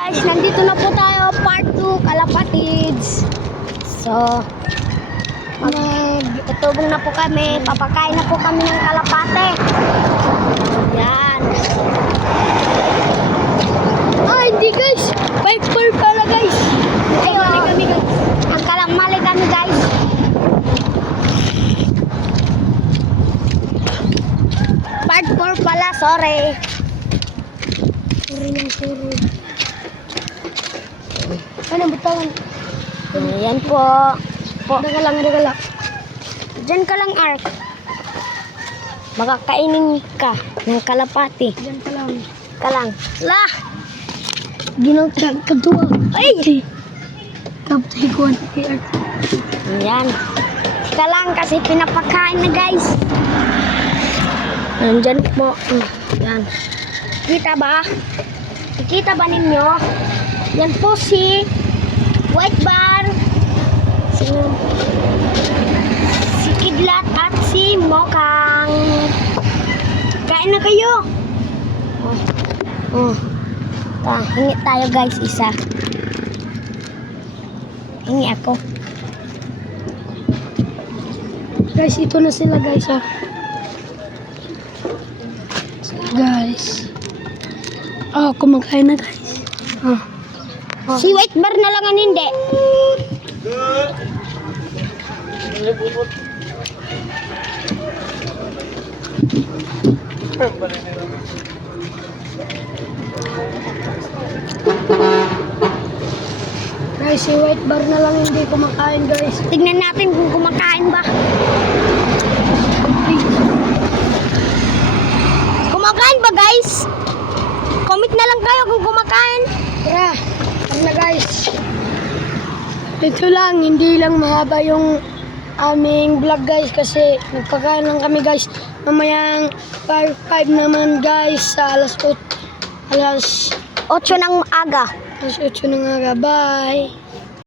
Guys, nandito na po tayo, part 2, Kalapatids. So, tutubong na po kami, papakain na po kami ng kalapate. Yan. Ah, hindi guys, 5-4 pala guys. Ayun, kami guys. Ang kalamali kami guys. Part 4 pala, sorry. Sorry. Ano, bitawan? Ayan po. Daga lang. Diyan ka lang, Ark. Makakainin ka ng kalapati. Diyan ka lang. Lah! Ginagtag ka doon. Ay! Kaptay ko ang Ark. Ayan. Ka lang kasi pinapakain na, guys. Nandyan po. Ayan. Kita ba? Kita ba ninyo? Yan po si White Bar, si Kidlat at si Mokang. Kain na kayo. Hingi tayo guys, isa. Hingi ako. Guys, ito na sila guys. Guys. Kumakain na guys. Si White Bar na lang ang hindi. Guys, si White Bar na lang hindi kumakain guys. Tignan natin kung kumakain ba. Kumakain ba guys? Comment na lang kayo kung kumakain. Tara, na guys. Ito lang, hindi lang mahaba yung aming vlog guys kasi nagpakain lang kami guys. Mamayang 5 naman guys sa alas 8 ng aga. Alas 8 ng aga. Bye.